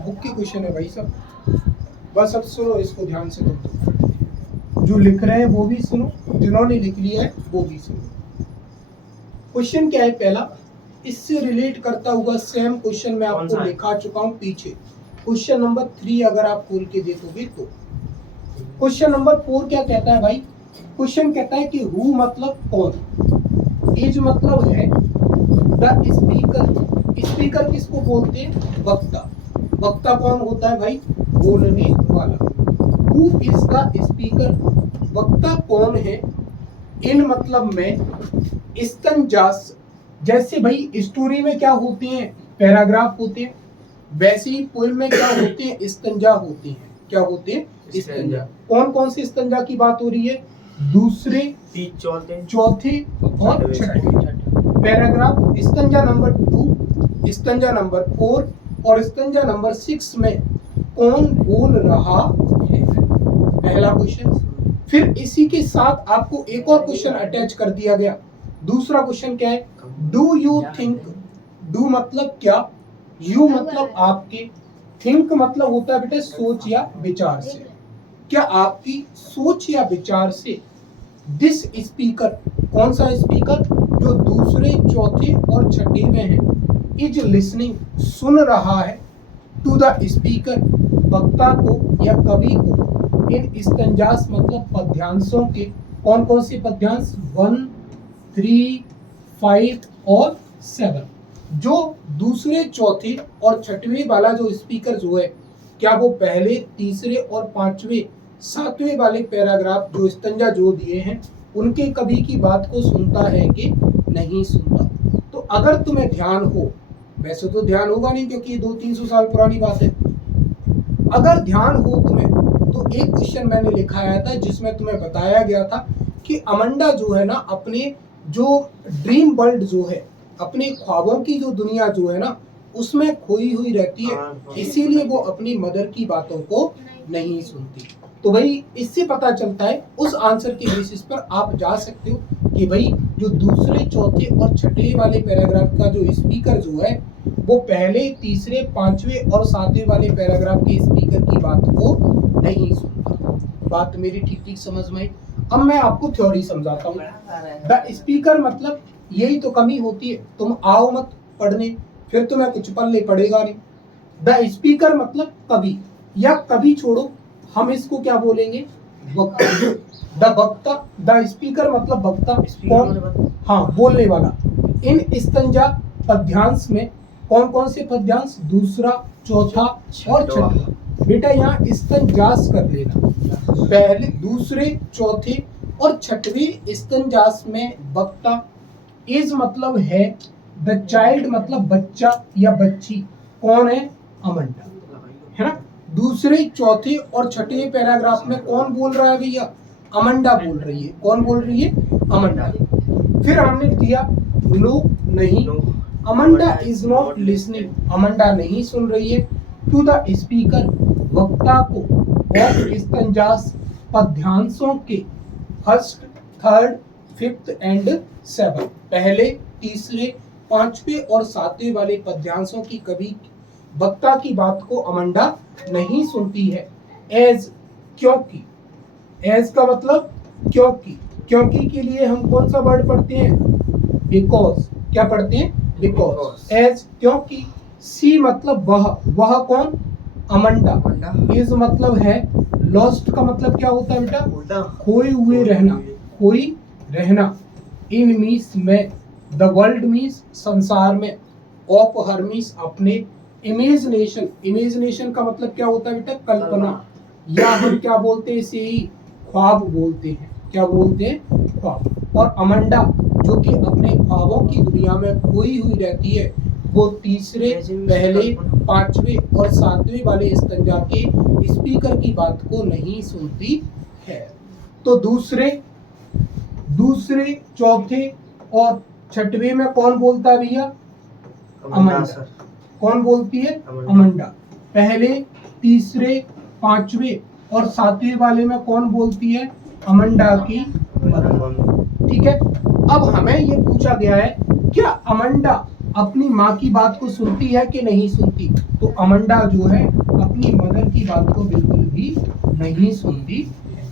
Book के question है भाई सब। बस अब सुनो इसको ध्यान से तुम, जो लिख रहे हैं वो भी सुनो, जिन्होंने लिख लिया है वो भी सुनो। क्वेश्चन क्या है पहला, इससे रिलेट करता हुआ सेम क्वेश्चन मैं आपको दिखा चुका हूं पीछे। क्वेश्चन नंबर 3 अगर आप खोल के देखोगे तो क्वेश्चन नंबर 4 क्या कहता है भाई? क्वेश्चन कहता है कि हु मतलब कौन, इज मतलब है, द स्पीकर, स्पीकर किसको बोलते हैं? वक्ता। वक्ता कौन होता है भाई? बोलने वाला। हु इज द स्पीकर, वक्ता कौन है? इन मतलब में स्तंजास, जैसे भाई स्टोरी में क्या होते हैं? पैराग्राफ होते हैं, वैसे ही पोएम में क्या होते हैं? स्तंजा होते हैं। क्या होते हैं? स्तंजा। कौन कौन से स्तंजा की बात हो रही है? दूसरे, चौथे और छठे पैराग्राफ। स्तंजा नंबर 2, स्तंजा नंबर 4 और स्तंजा नंबर 6 में कौन बोल रहा है? पहला क्वेश्चन। फिर इसी के साथ आपको एक और क्वेश्चन अटैच कर दिया गया। दूसरा क्वेश्चन क्या है? डू यू थिंक, डू मतलब क्या, यू मतलब आपके, थिंक मतलब होता है बेटा सोच या विचार से। क्या आपकी सोच या विचार से दिस स्पीकर, कौन सा स्पीकर? जो दूसरे, चौथे और छठे में है, इज लिसनिंग, सुन रहा है, टू द स्पीकर, वक्ता को या कवि को, इन स्तंजास मतलब पद्यांशों के। कौन कौन से पद्यांश? 1, 3, 5 और 7। जो दूसरे, चौथे और छठवें वाला जो स्पीकर जो है, क्या वो पहले, तीसरे और पांचवें, सातवें वाले पैराग्राफ जो स्तंजा जो दिए हैं उनके कवि की बात को सुनता है कि नहीं सुनता? तो अगर तुम्हें ध्यान हो, वैसे तो ध्यान होगा नहीं क्योंकि 200-300 साल पुरानी बात है, अगर ध्यान हो तुम्हें तो एक क्वेश्चन मैंने लिखाया था जिसमें तुम्हें बताया गया था कि अमंडा जो है ना, अपने जो ड्रीम वर्ल्ड जो है, अपने ख्वाबों की जो दुनिया जो है ना, उसमें खोई हुई रहती है, इसीलिए वो अपनी मदर की बातों को नहीं सुनती। तो भाई इससे पता चलता है, उस आंसर के बेसिस पर आप जा सकते हो कि भाई जो दूसरे, चौथे और छठे वाले पैराग्राफ का जो स्पीकर जो है, वो पहले, तीसरे, पांचवें और सातवें वाले पैराग्राफ के स्पीकर की बात को नहीं सुनता। बात मेरी ठीक ठीक समझ में आई? अब मैं आपको थ्योरी समझाता हूँ। द स्पीकर मतलब यही तो कमी होती है, तुम आओ मत पढ़ने, फिर तुम्हें कुछ पल्ले पड़ेगा नहीं। द स्पीकर मतलब कवि, या कवि छोड़ो, हम इसको क्या बोलेंगे? वक्ता। द वक्ता, द स्पीकर मतलब वक्ता, कौन? हाँ, बोलने वाला। इन स्तंजा पद्यांश में कौन कौन से पद्यांश? दूसरा, चौथा और छठा। बेटा यहाँ स्तंजास कर लेना, पहले, दूसरे, चौथे और छठवें स्तंजास में वक्ता, इज मतलब है, द चाइल्ड मतलब बच्चा या बच्ची, कौन है? अमंडा, है ना। दूसरे, चौथे और छठे पैराग्राफ में कौन बोल रहा है भैया? अमंडा बोल रही है। कौन बोल रही है? अमंडा। फिर हमने दिया नो, नहीं, Amanda is not listening, Amanda नहीं सुन रही है, टू द स्पीकर, वक्ता को, और स्तंजास पद्यांशों के फर्स्ट, थर्ड, फिफ्थ एंड 7, पहले, तीसरे, पांचवें और सातवें वाले पद्यांशों की कवि, वक्ता की बात को अमंडा नहीं सुनती है। एज, क्योंकि, एज का मतलब क्योंकि, क्योंकि के लिए हम कौन सा वर्ड पढ़ते हैं? बिकॉज। क्या पढ़ते हैं? बिकॉज। एज क्योंकि। सी मतलब वह कौन? अमंडा। इज मतलब है, लॉस्ट का मतलब क्या होता है बेटा? खोए हुए रहना, खोई रहना। इन मीन्स में, द वर्ल्ड मीन्स संसार में, ऑफ हर मीन्स अपने, इमेजिनेशन, इमेजिनेशन का मतलब क्या होता है बेटा? कल्पना, या हम क्या बोलते हैं इसे? ख्वाब बोलते हैं। क्या बोलते हैं? ख्वाब। और अमंडा जो कि अपने ख्वाबों की दुनिया में खोई हुई रहती है, वो तीसरे, पहले, पांचवें और सातवें वाले स्तंजा के स्पीकर की बात को नहीं सुनती है। तो दूसरे, चौथे और छठवें में कौन बोलता है भैया? अमंडा। कौन बोलती है? अमंडा। पहले, तीसरे, पांचवें और सातवें वाले में कौन बोलती है? अमंडा की मदर। ठीक है। अब हमें ये पूछा गया है, क्या अमंडा अपनी माँ की बात को सुनती है कि नहीं सुनती? तो अमंडा जो है अपनी मदर की बात को बिल्कुल भी नहीं सुनती है।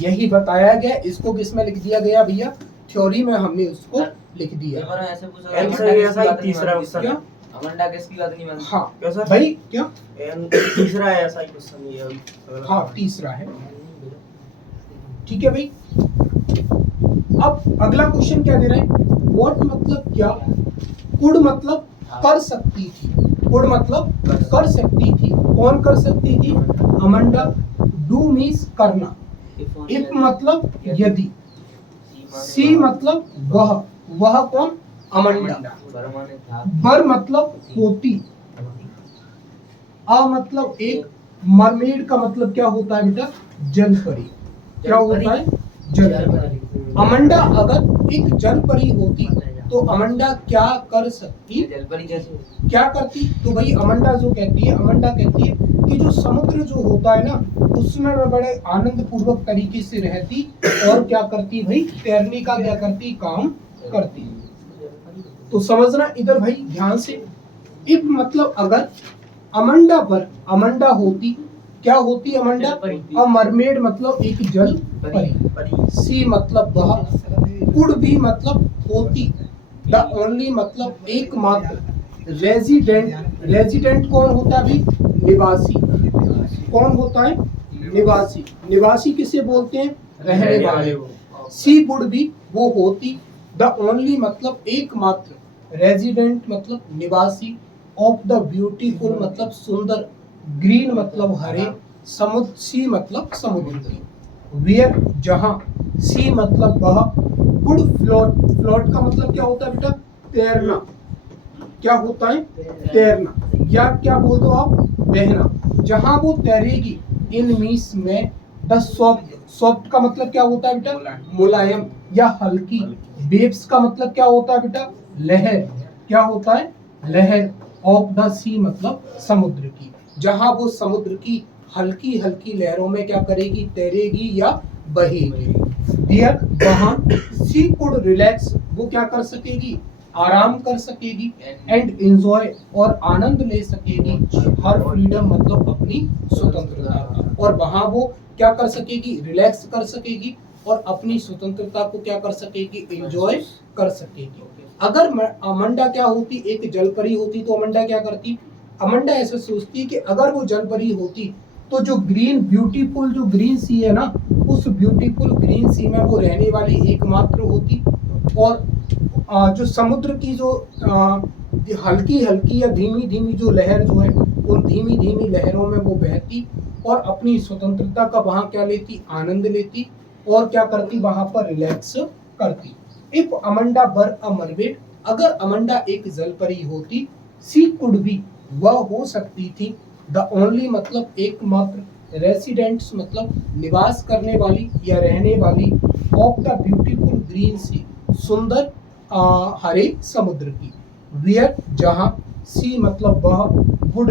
यही बताया गया। इसको किसमें लिख दिया गया भैया? थ्योरी में हमने उसको लिख दिया। ऐसा तीसरा क्वेश्चन क्या? अमंडा किसकी बात नहीं मानती? हाँ क्या सर? भाई क्या? तीसरा है ऐसा ही क्वेश्चन ये अभी। हाँ तीसरा है। ठीक है भाई। अब अगला क्वेश्चन क्या दे रहा है? व्हाट मतलब क्या? कुड मतलब कर सकती थी। कुड मतलब कर सकती थी। कौन कर सकती थी? अमंडा। डू मीन्स करना। इफ मतलब यदि। सी मतलब वह। वह कौन? अमंडा। बर मतलब होती। अ मतलब एक। मरमेड का मतलब क्या होता है बेटा? जल परी। क्या होता है? जल परी। अमंडा अगर एक जल परी होती तो अमंडा क्या कर सकती? जल परी जैसे क्या करती? तो भाई अमंडा जो कहती है, अमंडा कहती है कि जो समुद्र जो होता है ना, उसमें मैं बड़े आनंद पूर्वक तरीके से रहती और क्या करती भाई? तैरने का क्या करती? काम करती। तो समझना इधर भाई ध्यान से। इफ मतलब अगर। अमंडा पर अमंडा होती। क्या होती अमंडा? अ मरमेड मतलब एक जल परी। सी मतलब वह। कुड भी मतलब होती। द ओनली मतलब एकमात्र। रेजिडेंट। रेजिडेंट कौन होता है भाई? निवासी। कौन होता है? निवासी। निवासी किसे बोलते हैं? रहने वाले। सी वुड भी वो होती। द ओनली मतलब एकमात्र। रेजिडेंट मतलब निवासी। ऑफ द ब्यूटीफुल मतलब सुंदर। ग्रीन मतलब हरे। समुद्र। सी मतलब समुद्र की। वेयर जहां। सी मतलब वह। Would float. फ्लोट का मतलब क्या होता है बेटा? तैरना। क्या होता है? तैरना। या क्या बोल दो आप? बहना। जहां वो तैरेगी। इन मीस में। The soft. सॉफ्ट का मतलब क्या होता है बेटा? मुलायम या हल्की। वेव्स का मतलब क्या होता है बेटा? लहर। क्या होता है? लहर। ऑफ द सी मतलब समुद्र की। जहां वो समुद्र की हल्की हल्की लहरों में क्या करेगी? तैरेगी या बहेगी। डियर वहां। सी कुड रिलैक्स वो क्या कर सकेगी? आराम कर सकेगी। एंड एंजॉय और आनंद ले सकेगी। हर फ्रीडम मतलब अपनी स्वतंत्रता का। और वहां वो क्या कर सकेगी? रिलैक्स कर सकेगी और अपनी स्वतंत्रता को क्या कर सकेगी? एंजॉय कर सकेगी। अगर अमंडा क्या होती? एक जलपरी होती तो अमंडा क्या करती? अमंडा ऐसा सोचती कि अगर वो जलपरी होती तो जो ग्रीन ब्यूटीफुल जो ग्रीन सी है ना, उस ब्यूटीफुल ग्रीन सी में वो रहने वाली एकमात्र होती। और जो समुद्र की जो हल्की हल्की या धीमी धीमी जो लहर जो है, उन धीमी धीमी लहरों में वो बहती और अपनी स्वतंत्रता का वहां क्या लेती? आनंद लेती और क्या करती? वहां पर रिलैक्स करती। इफ अमंडा बर अ मरमेड अगर अमंडा एक जलपरी होती। सी कुड बी वह हो सकती थी। द ओनली मतलब एकमात्र। रेसिडेंट्स मतलब निवास करने वाली या रहने वाली। ऑफ द ब्यूटीफुल ग्रीन सी सुंदर हरे समुद्र की। वियर जहां। सी मतलब वह। वुड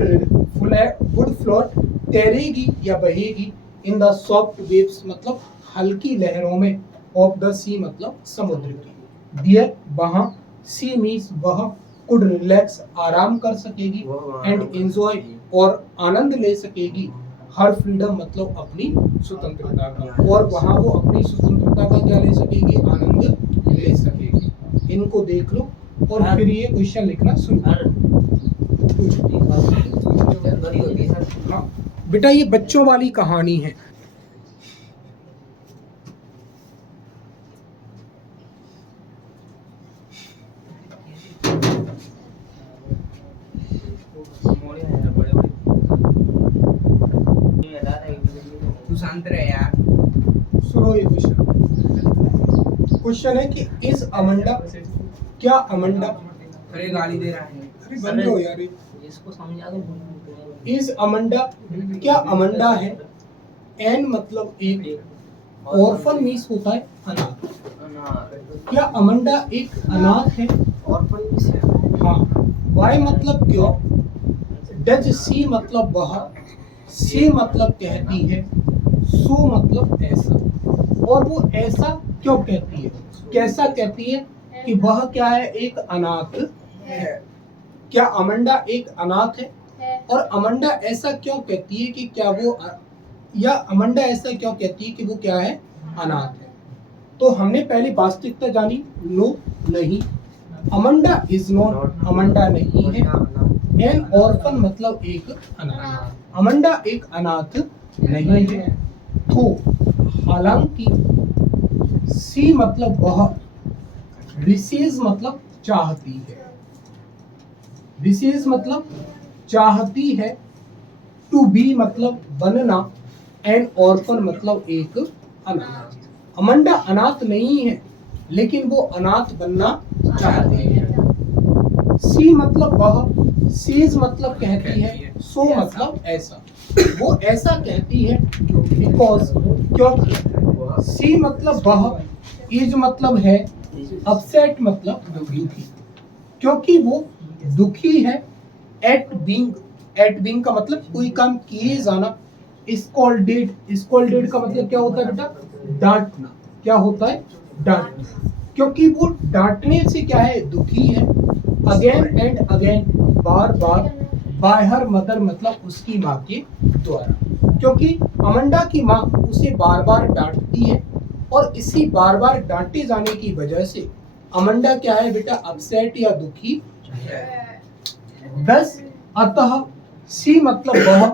वुड फ्लोट तैरेगी या बहेगी। इन द सॉफ्ट वेव्स मतलब हल्की लहरों में। ऑफ द सी मतलब समुद्र की। डियर वहां। सी मीन्स वह। कुड रिलैक्स आराम कर सकेगी। एंड एंजॉय और आनंद ले सकेगी। हर फ्रीडम मतलब अपनी स्वतंत्रता का। और वहां वो अपनी स्वतंत्रता का क्या ले सकेगी? आनंद ले सकेगी। इनको देख लो और फिर ये क्वेश्चन लिखना शुरू करो। हाँ बेटा ये बच्चों वाली कहानी है। तू शांत रह यार। सुनो ये क्वेश्चन। क्वेश्चन है कि इज अमंडा। क्या अमंडा। अरे गाली दे रहा है। अरे बंद हो यार। इसको समझा दो। Is Amanda. क्या अमंडा है? एन मतलब एक। ऑर्फन मीन्स होता है अनाथ। क्या अमंडा एक अनाथ है? ऑर्फन किस है? हाँ। वाई मतलब क्यों? डज सी मतलब वह। सी मतलब कहती है। सो मतलब ऐसा। और वो ऐसा क्यों कहती है? कैसा कहती है? कि वह क्या है? एक अनाथ है। क्या अमंडा एक अनाथ है? है। और अमंडा ऐसा क्यों कहती है कि क्या वो या अमंडा ऐसा क्यों कहती है कि वो क्या है? अनाथ है। तो हमने पहले वास्तविकता जानी, नो नहीं। अमंडा इज नॉट, अमंडा नहीं है। एन ऑर्फन मतलब एक अनाथ, अमंडा एक अनाथ नहीं है। तो हालांकि सी मतलब वह, विशेष मतलब चाहती है, विशेष मतलब चाहती है, टू बी मतलब बनना, एन ऑर्फन मतलब एक अनाथ। अमंडा अनाथ नहीं है लेकिन वो अनाथ बनना चाहते हैं। सी मतलब वह, सीज मतलब कहती है, सो मतलब ऐसा, वो ऐसा कहती है बिकॉज क्योंकि, सी मतलब वह, इज मतलब है, अपसेट मतलब दुखी, क्योंकि वो दुखी है। एट बीइंग का मतलब कोई काम किए जाना। स्कॉल्डेड का मतलब क्या होता है बेटा? डांटना। क्या होता है? डांटना, क्योंकि वो डांटने से क्या है? दुखी है। Again and again, bar bar, bye her mother मतलब उसकी माँ के द्वारा, क्योंकि अमंडा की माँ उसे बार बार डांटती है और इसी बार बार डांटे जाने की वजह से अमंडा क्या है बेटा? अपसेट या दुखी है। बस अतः सी मतलब वह,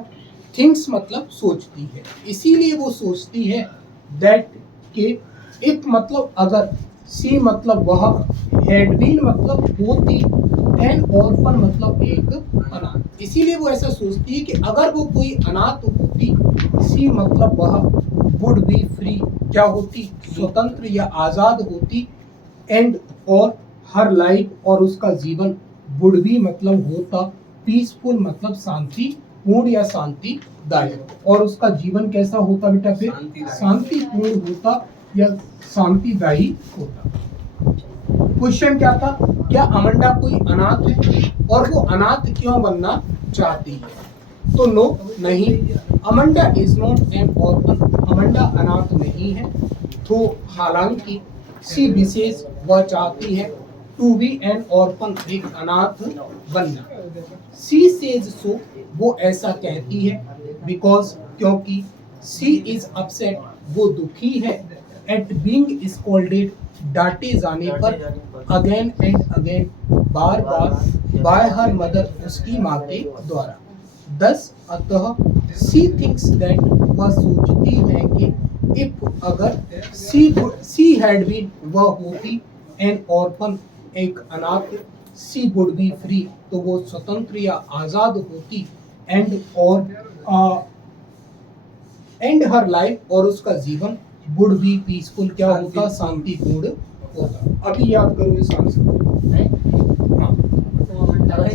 थिंक्स मतलब सोचती है, इसीलिए वो सोचती है दैट के, इफ मतलब अगर, सी मतलब वह, हैड बीन मतलब होती, एन ऑर्फन मतलब एक अनाथ, इसीलिए वो ऐसा सोचती है कि अगर वो कोई अनाथ होती, सी मतलब वह, वुड बी फ्री क्या होती? स्वतंत्र या आजाद होती, एंड और हर लाइफ और उसका जीवन, वुड बी मतलब होता, पीसफुल मतलब शांतिपूर्ण या शांतिदायक, और उसका जीवन कैसा होता बेटा? फिर शांतिपूर्ण होता या शांतिदायी होता। क्वेश्चन क्या था? क्या अमंडा कोई अनाथ है और वो अनाथ क्यों बनना चाहती है? तो नो नहीं, Amanda is not an orphan, Amanda अनाथ नहीं है। तो हालांकि सी विशेष वह चाहती है, टू बी एन ऑर्फन एक अनाथ बनना। सी सेज सो वो ऐसा कहती है, बिकॉज क्योंकि, सी इज अपसेट वो दुखी है, एट बीइंग स्कॉल्डेड डांटे जाने पर, again and again bar bar, bye her mother उसकी माँ के द्वारा। दस अतः सी थिंक्स दैट वह सोचती है कि, इफ अगर, सी हैड बीन वह होती, एन ऑर्फन एक अनाथ, सी वुड बी फ्री तो वो स्वतंत्र या आजाद होती, एंड और एंड हर लाइफ और उसका जीवन, वुड बी पीसफुल क्या होता? शांतिपूर्ण होता। अभी याद करो इस आंसर को। हाँ। तो अमंडा